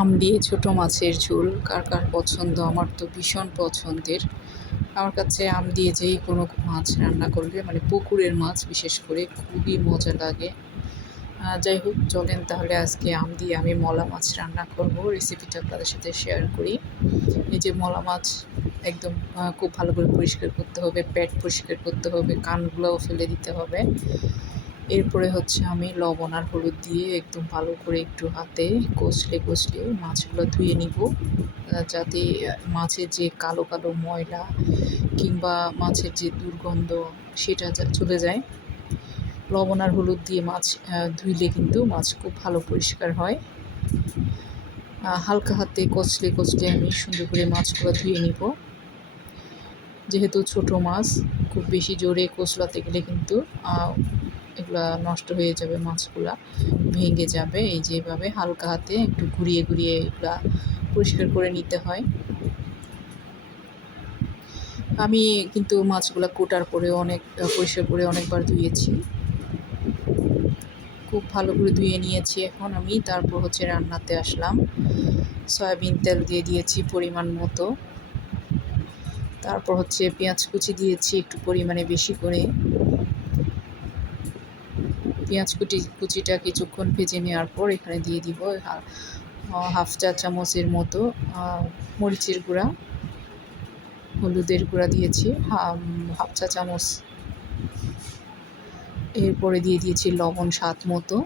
আম দিয়ে ছোটো মাছের ঝোল, কার কার পছন্দ আমার তো ভীষণ পছন্দের। আমার কাছে আম দিয়ে যেই কোনো মাছ রান্না করলে মানে পুকুরের মাছ বিশেষ করে, খুবই মজা লাগে। যাই হোক, চলেন তাহলে আজকে আম দিয়ে আমি মলা মাছ রান্না করব। রেসিপিটা আপনাদের সাথে শেয়ার করি। এই যে মলা মাছ একদম খুব ভালো করে পরিষ্কার করতে হবে পেট পরিষ্কার করতে হবে, কানগুলোও ফেলে দিতে হবে। এরপরে হচ্ছে আমি লবণ আর হলুদ দিয়ে একদম ভালো করে একটু হাতে কষলে কষলে মাছগুলো ধুয়ে নিব। যাতে মাছের যে কালো কালো ময়লা কিংবা মাছের যে দুর্গন্ধ সেটা চলে যায়। লবণ আর হলুদ দিয়ে মাছ ধুইলে কিন্তু মাছ খুব ভালো পরিষ্কার হয়। হালকা হাতে কচলে কচলে আমি সুন্দর করে মাছগুলো ধুয়ে নিব। যেহেতু ছোট মাছ, খুব বেশি জোরে কচলাতে গেলে কিন্তু এগুলা নষ্ট হয়ে যাবে, মাছগুলা ভেঙে যাবে। এই যেভাবে হালকা হাতে একটু ঘুরিয়ে ঘুরিয়ে এগুলা পরিষ্কার করে নিতে হয়। আমি কিন্তু মাছগুলো কোটার পরে অনেক, পরিষ্কার করে অনেকবার ধুয়েছি। খুব ভালো করে ধুয়ে নিয়েছি এখন আমি। তারপর হচ্ছে রান্নাতে আসলাম। সয়াবিন তেল দিয়ে দিয়েছি পরিমাণ মতো। তারপর হচ্ছে পেঁয়াজ কুচি দিয়েছি একটু পরিমাণে বেশি করে। পেঁয়াজ কুটি কুচিটা কিছুক্ষণ ভেজে নেওয়ার পর এখানে দিয়ে দিব হাফ চা চামচের মতো মরিচের গুঁড়া, হলুদের গুঁড়া দিয়েছি হাফ চা চামচ। এরপরে দিয়ে দিয়েছি লবণ স্বাদ মতো।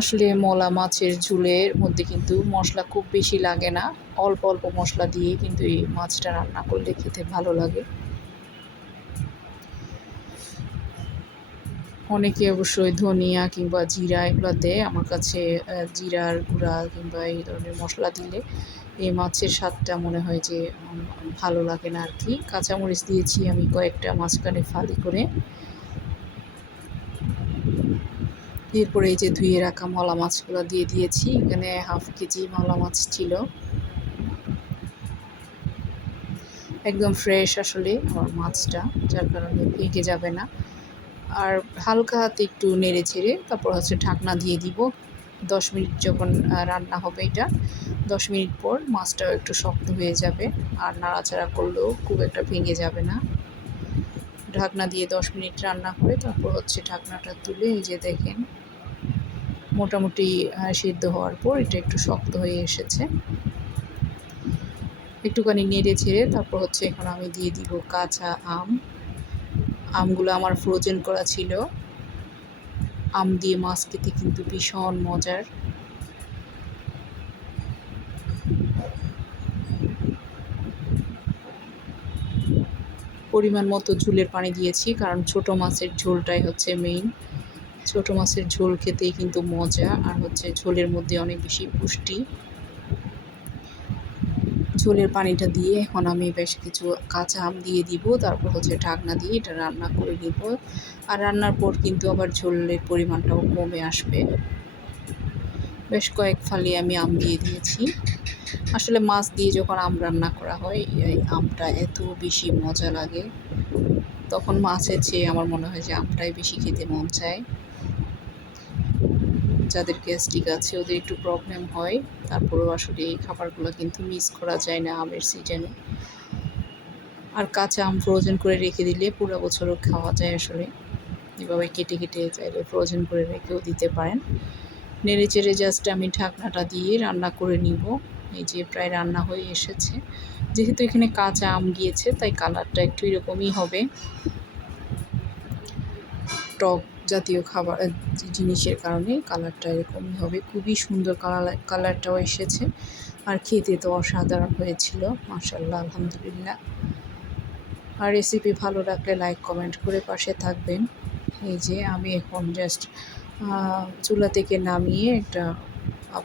আসলে মলা মাছের ঝুলের মধ্যে কিন্তু মশলা খুব বেশি লাগে না, অল্প অল্প মশলা দিয়ে কিন্তু এই মাছটা রান্না করলে খেতে ভালো লাগে। অনেকে অবশ্যই ধনিয়া কিংবা জিরা এগুলো দেয় আমার কাছে জিরার গুঁড়া কিংবা এই ধরনের মশলা দিলে এই মাছের স্বাদটা মনে হয় যে ভালো লাগে না আর কি কাঁচামরিচ দিয়েছি আমি কয়েকটা মাঝখানে ফালি করে। এরপরে এই যে ধুয়ে রাখা মলা মাছগুলো দিয়ে দিয়েছি। এখানে হাফ কেজি মলা মাছ ছিল। একদম ফ্রেশ আসলে আমার মাছটা, যার কারণে ভেঙে যাবে না। আর হালকা হাতে একটু নেড়ে ছেড়ে তারপর হচ্ছে ঢাকনা দিয়ে দিব। দশ মিনিট যখন রান্না হবে এটা, দশ মিনিট পর মাছটাও একটু শক্ত হয়ে যাবে আর নাড়াচাড়া করলেও খুব একটা ভেঙে যাবে না। ঢাকনা দিয়ে দশ মিনিট রান্না করে তারপর হচ্ছে ঢাকনাটা তুলে এই যে দেখেন, মোটামুটি সিদ্ধ হওয়ার পর এটা একটু শক্ত হয়ে এসেছে। একটুখানি নেড়ে ছেড়ে তারপর হচ্ছে এখন আমি দিয়ে দিব কাঁচা আম। আমগুলো আমার ফ্রোজেন করা ছিল। আম দিয়ে মাছ খেতে কিন্তু ভীষণ মজার। পরিমাণ মতো ঝোলের পানি দিয়েছি, কারণ ছোট মাছের ঝোলটাই হচ্ছে মেইন ছোট মাছের ঝোল খেতেই কিন্তু মজা, আর হচ্ছে ঝোলের মধ্যে অনেক বেশি পুষ্টি। ঝোলের পানিটা দিয়ে এখন আমি বেশ কিছু কাঁচা আম দিয়ে দিব। তারপর হচ্ছে ঢাকনা দিয়ে এটা রান্না করে নিব। আর রান্নার পর কিন্তু আবার ঝোলের পরিমাণটাও কমে আসবে। বেশ কয়েক ফালি আমি আম দিয়ে দিয়েছি। আসলে মাছ দিয়ে যখন আম রান্না করা হয়, এই আমটা এত বেশি মজা লাগে। তখন মাছের চেয়ে আমার মনে হয় যে আমটাই বেশি খেতে মন চায়। যাদের গ্যাস্ট্রিক আছে, ওদের একটু প্রবলেম হয়। তারপরেও আসলে এই খাবারগুলো কিন্তু মিস করা যায় না আমের সিজনে আর কাঁচা আম ফ্রোজেন করে রেখে দিলে পুরো বছরও খাওয়া যায় আসলে। এভাবে কেটে কেটে চাইলে ফ্রোজেন করে রেখেও দিতে পারেন। নেড়ে চেড়ে জাস্ট আমি ঢাকনাটা দিয়ে রান্না করে নিব। এই যে প্রায় রান্না হয়ে এসেছে। যেহেতু এখানে কাঁচা আম গিয়েছে, তাই কালারটা একটু এরকমই হবে। টক জাতীয় খাবার জিনিসের কারণে কালারটা এরকমই হবে। খুবই সুন্দর কালার কালারটাও এসেছে। আর খেতে তো অসাধারণ হয়েছিল মার্শাল্লাহ আলহামদুলিল্লাহ। আর রেসিপি ভালো লাগলে লাইক কমেন্ট করে পাশে থাকবেন। এই যে আমি এখন জাস্ট চুলা থেকে নামিয়ে একটা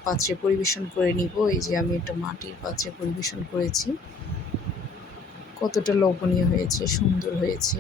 পাত্রে পরিবেশন করে নিব। এই যে আমি একটা মাটির পাত্রে পরিবেশন করেছি। কতটা লোভনীয় হয়েছে, সুন্দর হয়েছে।